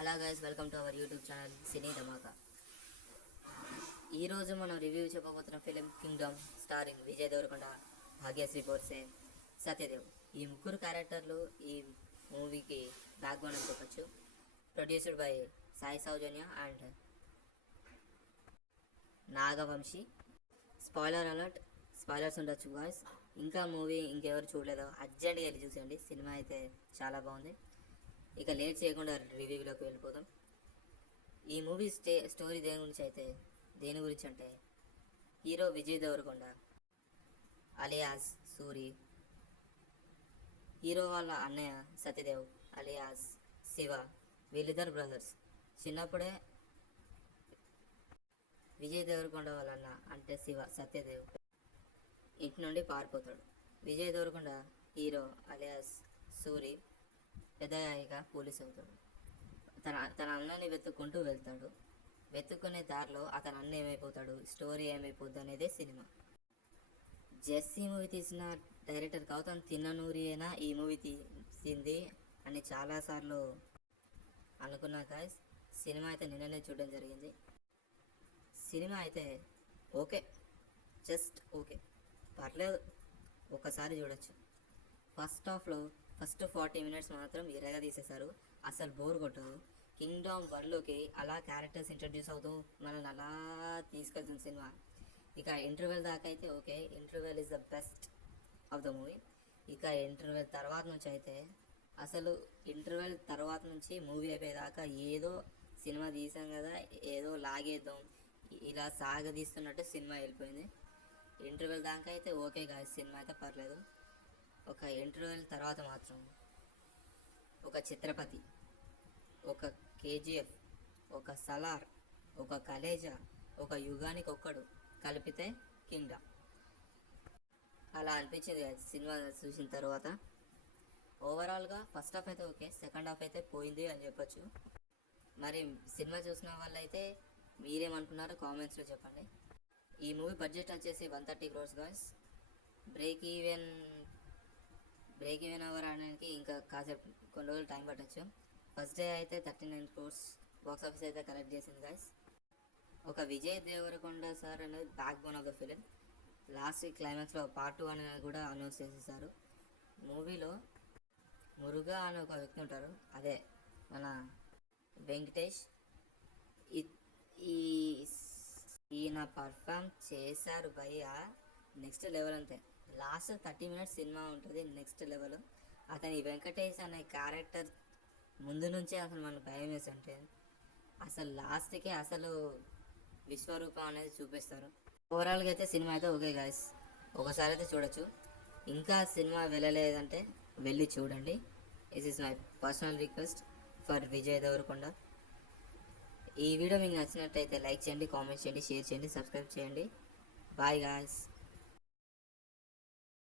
Hello guys, welcome to our YouTube channel Cine Dhamaka. ఈరోజు మనం review చెప్పబోతున్న film Kingdom, starring Vijay Deverakonda, Bhagyashri Borse, Satyadev. ఈ ముగ్గురు క్యారెక్టర్లు ఈ మూవీకి బ్యాక్ బోన్ అని చెప్పచ్చు. Produced by Sai Soujanya and Nagavamsi. Spoiler alert, spoilers ఉండొచ్చు గాయస్. ఇంకా మూవీ ఇంకెవరు చూడలేదో అర్జెంట్గా వెళ్ళి చూసేయండి. సినిమా అయితే చాలా బాగుంది. ఇక లేట్ చేయకుండా రివ్యూలోకి వెళ్ళిపోదాం. ఈ మూవీ స్టోరీ దేని గురించి అంటే hero Vijay Deverakonda alias Suri, hero వాళ్ళ అన్నయ్య సత్యదేవ్ అలియాస్ శివ, వీళ్ళిద్దరు బ్రదర్స్. చిన్నప్పుడే విజయ్ దేవరకొండ వాళ్ళ అన్న అంటే సత్యదేవ్ ఇంటి నుండి పారిపోతాడు. విజయ్ దేవరకొండ హీరో అలియాస్ సూరి పెద్దగా పోలీస్ అవుతాడు. తన అన్నని వెతుక్కుంటూ వెళ్తాడు. వెతుక్కునే దారిలో అతని అన్న ఏమైపోతాడు, స్టోరీ ఏమైపోద్ది అనేదే సినిమా. జెస్సీ మూవీ తీసిన డైరెక్టర్ గౌతమ్ తిన్ననూరి అయినా ఈ మూవీ తీసింది అని చాలాసార్లు అనుకున్నా గాయస్. సినిమా అయితే నిన్ననే చూడడం జరిగింది. సినిమా అయితే ఓకే, జస్ట్ ఓకే, పర్లేదు, ఒకసారి చూడొచ్చు. ఫస్ట్ 40 మినిట్స్ మాత్రం ఎరగా తీసేశారు. అసలు బోర్ కొట్టదు. కింగ్డమ్ వరల్డ్లోకి అలా క్యారెక్టర్స్ ఇంట్రడ్యూస్ అవుతూ మనల్ని అలా తీసుకెళ్తుంది సినిమా. ఇక ఇంటర్వెల్ దాకా అయితే okay, interval is the best of the movie. ఇక ఇంటర్వెల్ తర్వాత నుంచి అయితే అసలు ఇంటర్వెల్ తర్వాత నుంచి మూవీ అయిపోయేదాకా ఏదో సినిమా తీసాం కదా, ఏదో లాగేద్దాం ఇలా సాగదీస్తున్నట్టు సినిమా వెళ్ళిపోయింది. ఇంటర్వెల్ దాకా అయితే ఓకే గాయస్, సినిమా అయితే పర్లేదు. ఒక ఇంటర్వెల్ తర్వాత మాత్రం ఒక ఛత్రపతి, ఒక కేజీఎఫ్, ఒక సలార్, ఒక కలేజా, ఒక యుగానికి ఒక్కడు కలిపితే కింగ్డమ్ అలా అనిపించింది కదా సినిమా చూసిన తర్వాత. ఓవరాల్గా ఫస్ట్ హాఫ్ అయితే ఓకే, సెకండ్ హాఫ్ అయితే పోయింది అని చెప్పొచ్చు. మరి సినిమా చూసిన వాళ్ళైతే మీరేమనుకున్నారో కామెంట్స్లో చెప్పండి. ఈ మూవీ బడ్జెట్ వచ్చేసి 130 crores guys. Break even hour ఆడడానికి ఇంకా కాసేపు కొన్ని రోజులు టైం పట్టచ్చు. ఫస్ట్ డే అయితే 39 crores బాక్స్ ఆఫీస్ అయితే కలెక్ట్ చేసింది గాయస్. ఒక విజయ్ దేవరకొండ సార్ అనేది back bone of the film. Last క్లైమాక్స్లో పార్ట్ 2 అనేది కూడా అనౌన్స్ చేసేసారు. మూవీలో మురుగా అనే ఒక వ్యక్తి ఉంటారు, అదే మన వెంకటేష్. ఈయన పర్ఫామ్ చేశారు భయ్య, నెక్స్ట్ లెవెల్. అంతే, లాస్ట్ 30 minutes సినిమా ఉంటుంది నెక్స్ట్ లెవెల్. అతని వెంకటేష్ అనే క్యారెక్టర్ ముందు నుంచే అసలు మన భయం వేసి ఉంటే అసలు లాస్ట్కి అసలు విశ్వరూపం అనేది చూపిస్తారు. ఓవరాల్గా అయితే సినిమా అయితే ఓకే గాయస్, ఒకసారి అయితే చూడొచ్చు. ఇంకా సినిమా వెళ్ళలేదంటే వెళ్ళి చూడండి. This is my personal request for Vijay Deverakonda. ఈ వీడియో మీకు నచ్చినట్టయితే లైక్ చేయండి, కామెంట్ చేయండి, షేర్ చేయండి, సబ్స్క్రైబ్ చేయండి. Bye guys.